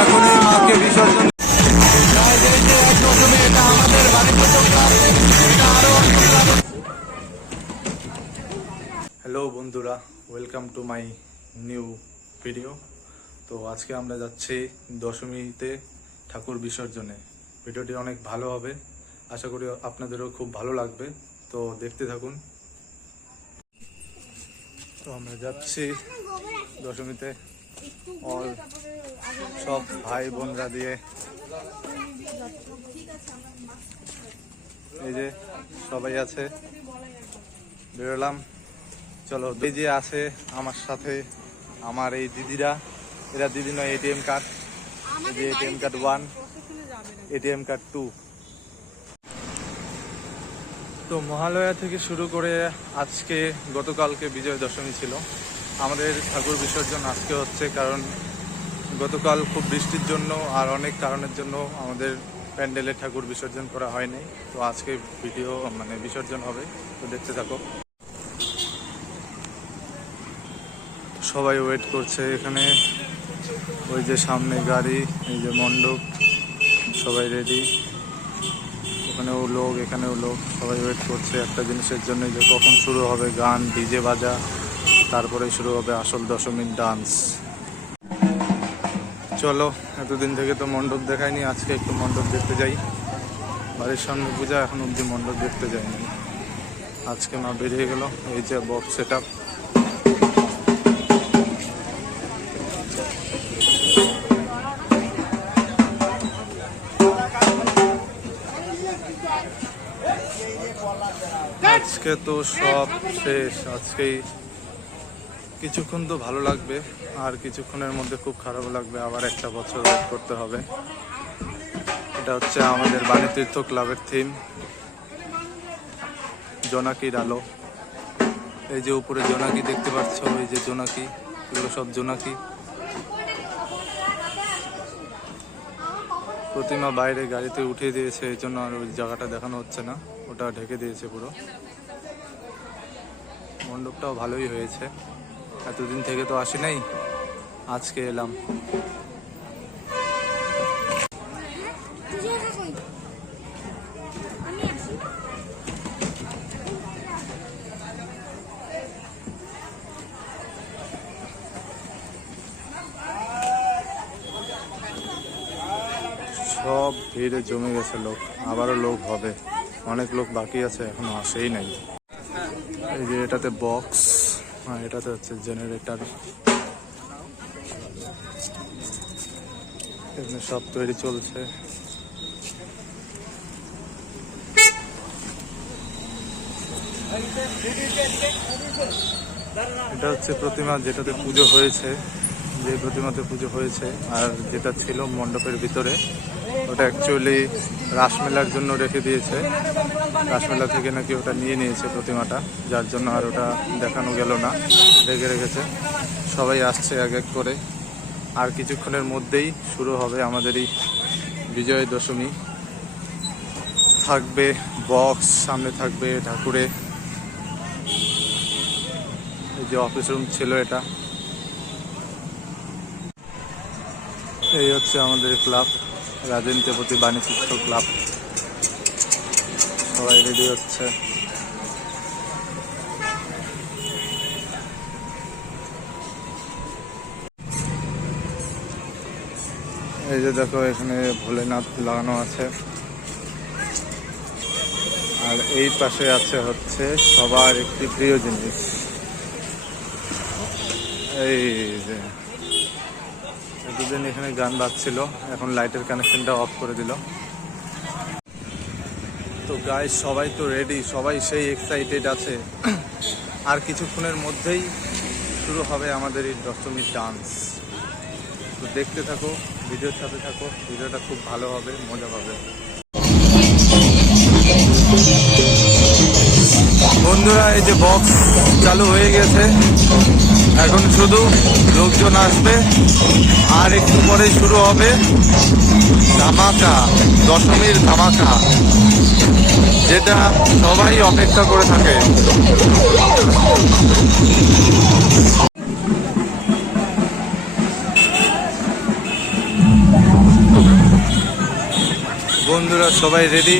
এখন এই মাকে বিসর্জন। হ্যালো বন্ধুরা welcome to my new video তো আজকে আমরা যাচ্ছি দশমীতে ঠাকুর বিসর্জনে। ভিডিওটি অনেক ভালো হবে আশা করি আপনাদেরও খুব ভালো লাগবে। তো দেখতে থাকুন। তো আমরা যাচ্ছি দশমীতে। অল সব ভাই বোনরা দিয়ে। এই যে সবাই আছে। বেরোলাম। চলো এই যে আছে আমার সাথে আমার এই দিদিরা। এরা দিদি নয় এটিএম কার্ড এই যে ATM card one ATM card two তো মহালয়া থেকে শুরু করে আজকে গতকালকে বিজয় দশমী ছিল। আমাদের ঠাকুর বিসর্জন আজকে হচ্ছে কারণ গতকাল খুব বৃষ্টির জন্য আর অনেক কারণের জন্য আমাদের প্যান্ডেলে ঠাকুর বিসর্জন করা হয়নি। তো আজকে ভিডিও মানে বিসর্জন হবে। তো দেখতে থাকো। সবাই ওয়েট করছে এখানে। ওই যে সামনে গাড়ি, এই যে মণ্ডপ, সবাই রেডি ওখানেও লোক, এখানেও লোক, সবাই ওয়েট করছে একটা জিনিসের জন্য, যে কখন শুরু হবে গান, ডিজে বাজা তারপরে শুরু হবে আসল দশমীর ডান্স চলো, এতদিন থেকে তো মণ্ডপ দেখায়নি আজকে একটু মণ্ডপ দেখতে যাই। বাড়ির সামনে পূজা, এখন অব্দি মণ্ডপ দেখতে যাইনি। আজকে মা বেরিয়ে গেল, এই যে বক্স সেট আপ আজকে তো সব শেষ, আজকেই কিছুক্ষণ তো ভালো লাগবে, আর কিছুক্ষণের মধ্যে খুব খারাপ লাগবে, আবার একটা বছর ওয়েট করতে হবে। এটা হচ্ছে আমাদের বাণীতীর্থ ক্লাবের থিম জোনাকির আলো। এই যে উপরে জোনাকি দেখতে পাচ্ছ এই যে জোনাকি, এগুলো সব জোনাকি। প্রতিমা বাইরে গাড়িতে উঠিয়ে দিয়েছে, এই জন্য আর ওই জায়গাটা দেখানো হচ্ছে না, ওটা ঢেকে দিয়েছে পুরো। মণ্ডপটাও ভালোই হয়েছে। এতদিন থেকে তো আসি নাই, আজকে এলাম। সব ভিড়ে জমে গেছে লোক, আবারও লোক হবে। অনেক লোক বাকি আছে, এখনও আসেই নাই। এই যে এটাতে বক্স হ্যাঁ এটাতে হচ্ছে জেনারেটর এখানে সব তৈরি চলছে। এটা হচ্ছে প্রতিমা, যেটাতে পুজো হয়েছে। যে প্রতিমাতে পুজো হয়েছে, আর যেটা ছিল মণ্ডপের ভিতরে। ওটা অ্যাকচুয়ালি রাসমেলার জন্য রেখে দিয়েছে। রাসমেলা থেকে নাকি ওটা নিয়ে নিয়েছে প্রতিমাটা, যার জন্য আর ওটা দেখানো গেল না, রেখে রেখেছে। সবাই আসছে এক এক করে। আর কিছুক্ষণের মধ্যেই শুরু হবে আমাদের এই বিজয় দশমী। থাকবে বক্স সামনে থাকবে ঠাকুরে। এই যে অফিস রুম ছিল এটা। এই হচ্ছে আমাদের ক্লাব রাজেন্দ্রপতি বাণিচিত্র ক্লাব। সবাই রেডি হচ্ছে। এই যে দেখো, এখানে ভোলেনাথ লাগানো আছে। আর এই পাশে আছে হচ্ছে সবার একটি প্রিয় জিনিস। এই যে। এতদিন এখানে গান বাজছিল, এখন লাইটের কানেকশনটা অফ করে দিল। তো গাইস সবাই তো রেডি সবাই সেই এক্সাইটেড আছে। আর কিছুক্ষণের মধ্যেই শুরু হবে আমাদের এই দশমীর ডান্স তো দেখতে থাকো ভিডিওর সাথে থাকো ভিডিওটা খুব ভালো হবে, মজা পাবে। বন্ধুরা, এই যে বক্স চালু হয়ে গেছে। এখন শুধু লোকজন আসবে, আর একটু পরে শুরু হবে ধামাকা, দশমীর ধামাকা, যেটা সবাই অপেক্ষা করে থাকে। বন্ধুরা, সবাই রেডি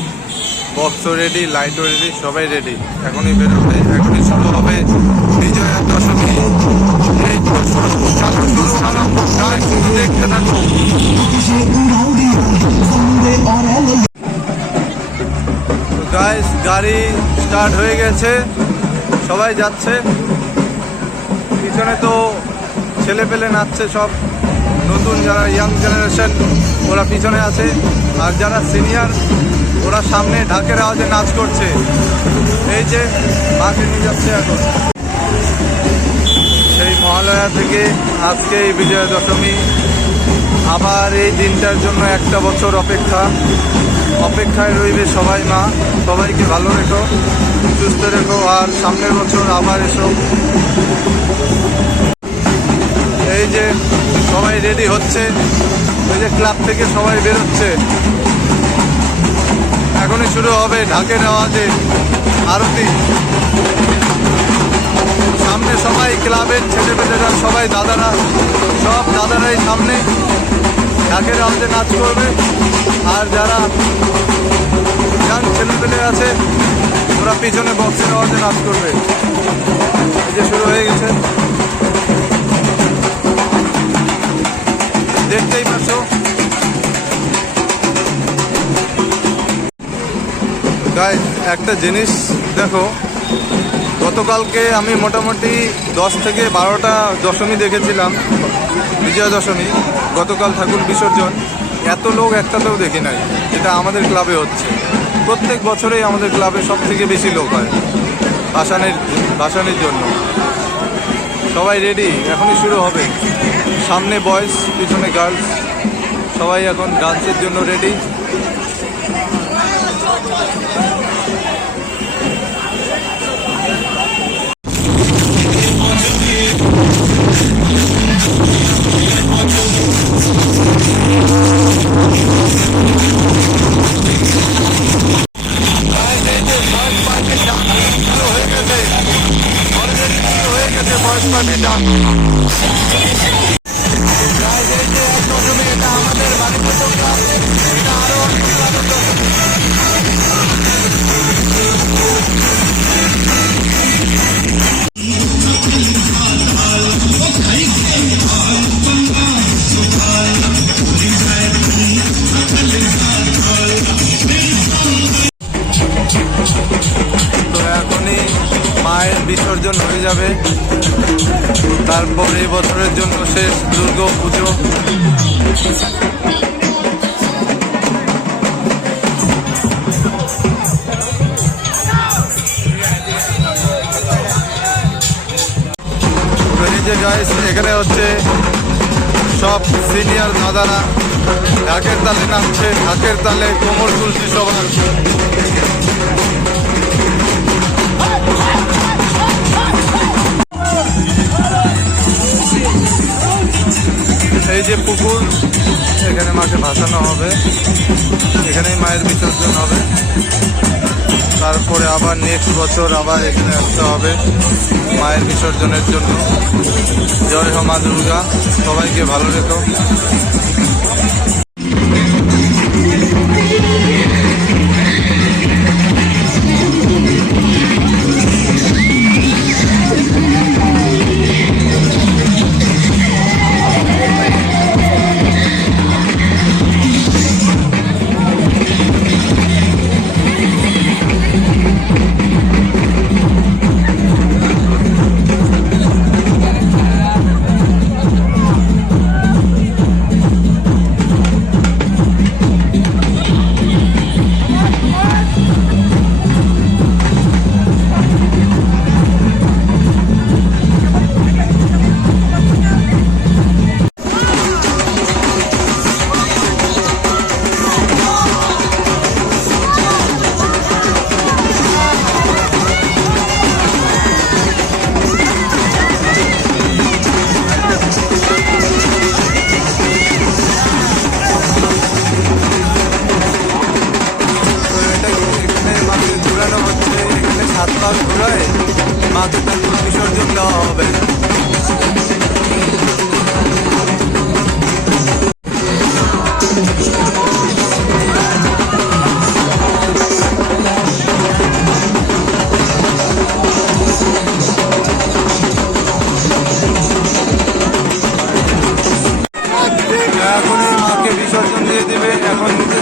বক্সও রেডি লাইটও রেডি সবাই রেডি এখনই বেরোবে, এখনই শুরু হবে গাইস, গাড়ি স্টার্ট হয়ে গেছে। সবাই যাচ্ছে। পিছনে তো ছেলে পেলে নাচছে সব। নতুন যারা ইয়াং জেনারেশন ওরা পিছনে আছে। আর যারা সিনিয়র ওরা সামনে ঢাকের আওয়াজে নাচ করছে। এই যে মাকে নিয়ে যাচ্ছে এখন। মহালয়া থেকে আজকে এই বিজয়া দশমী আবার এই দিনটার জন্য একটা বছর অপেক্ষা। অপেক্ষায় রইবে সবাই মা, সবাইকে ভালো রেখো, সুস্থ রেখো, আর সামনের বছর আবার এসো। এই যে সবাই রেডি হচ্ছে, এই যে ক্লাব থেকে সবাই বেরোচ্ছে। এখনই শুরু হবে ঢাকের আওয়াজে আরতি। সামনে সবাই ক্লাবের ছেলেপেলেরা, সবাই দাদারা, সব দাদারাই সামনে। ঢাকের আওয়াজে নাচ করবে। আর যারা ইয়াং ছেলেপেলে আছে, ওরা পিছনে বক্সের আওয়াজে নাচ করবে। যে শুরু হয়ে গেছে। দেখতেই পাচ্ছ। একটা জিনিস দেখো। গতকালকে আমি মোটামুটি দশ থেকে বারোটা দশমী দেখেছিলাম বিজয়া দশমী গতকাল ঠাকুর বিসর্জন। এত লোক একটাতেও দেখি নাই এটা আমাদের ক্লাবে হচ্ছে। প্রত্যেক বছরেই আমাদের ক্লাবে সব থেকে বেশি লোক হয়, ভাসানের ভাসানের জন্য। সবাই রেডি এখনই শুরু হবে। সামনে বয়েজ পিছনে গার্লস সবাই এখন ডান্সের জন্য রেডি হয়ে গেছে বয়স পার্টিটা তো বিসর্জন হয়ে যাবে। তারপর এই বছরের জন্য শেষ দুর্গা পুজো। যে এখানে হচ্ছে সব সিনিয়র দাদারা। ঢাকের তালে নাচছে, ঢাকের তালে কোমর তুলছে সবার। এই যে পুকুর, এখানে মাকে ভাসানো হবে। এখানেই মায়ের বিসর্জন হবে। তারপরে আবার নেক্সট বছর আবার এখানে আসতে হবে মায়ের বিসর্জনের জন্য। জয় হো মা দুর্গা, সবাইকে ভালো রেখো। দিয়ে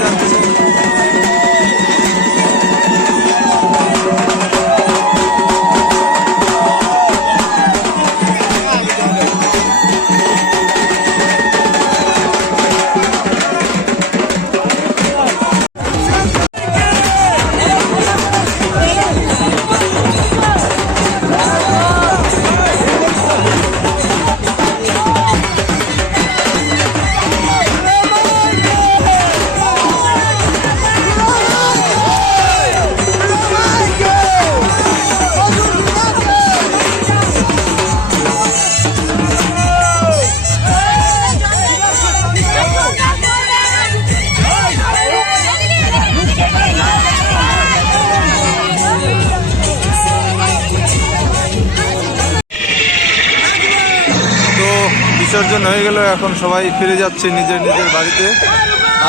বিসর্জন হয়ে গেল, এখন সবাই ফিরে যাচ্ছে নিজের নিজের বাড়িতে।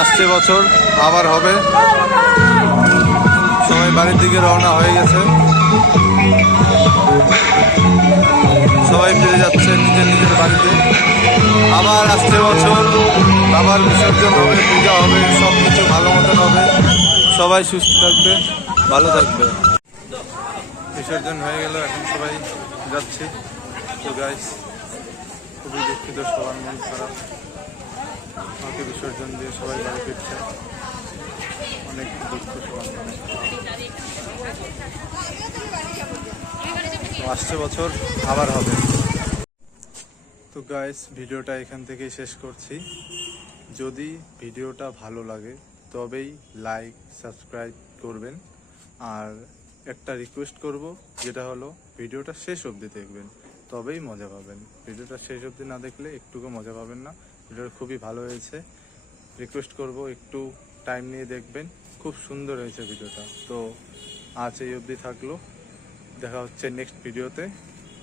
আসছে বছর, আবার হবে। সবাই বাড়ির দিকে রওনা হয়ে গেছে। সবাই ফিরে যাচ্ছে নিজের নিজের বাড়িতে। আবার আসছে বছর, আবার বিসর্জন হবে, পূজা হবে সব কিছু ভালো মতন হবে। সবাই সুস্থ থাকবে, ভালো থাকবে। বিসর্জন হয়ে গেল, এখন সবাই যাচ্ছে। তো গাইস খুবই দুঃখিত, সবার মন খারাপ। মাকে বিসর্জন দিয়ে সবাই বাড়ি ফিরছে। অনেক দুঃখ সবার মনে। আসছে বছর, আবার হবে। তো গাইস ভিডিওটা এখান থেকেই শেষ করছি। যদি ভিডিওটা ভালো লাগে, তবেই লাইক সাবস্ক্রাইব করবেন। আর একটা রিকোয়েস্ট করব, যেটা হলো, ভিডিওটা শেষ অবধি দেখবেন। তবেই মজা পাবেন। ভিডিওটা শেষ অবধি না দেখলে একটুকু মজা পাবেন না। ভিডিওটা খুবই ভালো হয়েছে। রিকোয়েস্ট করব একটু টাইম নিয়ে দেখবেন। খুব সুন্দর হয়েছে ভিডিওটা। তো আজ এই অবধি থাকল। দেখা হচ্ছে নেক্সট ভিডিওতে।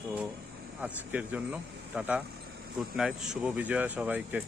তো আজকের জন্য টাটা। গুড নাইট শুভ বিজয়া সবাইকে।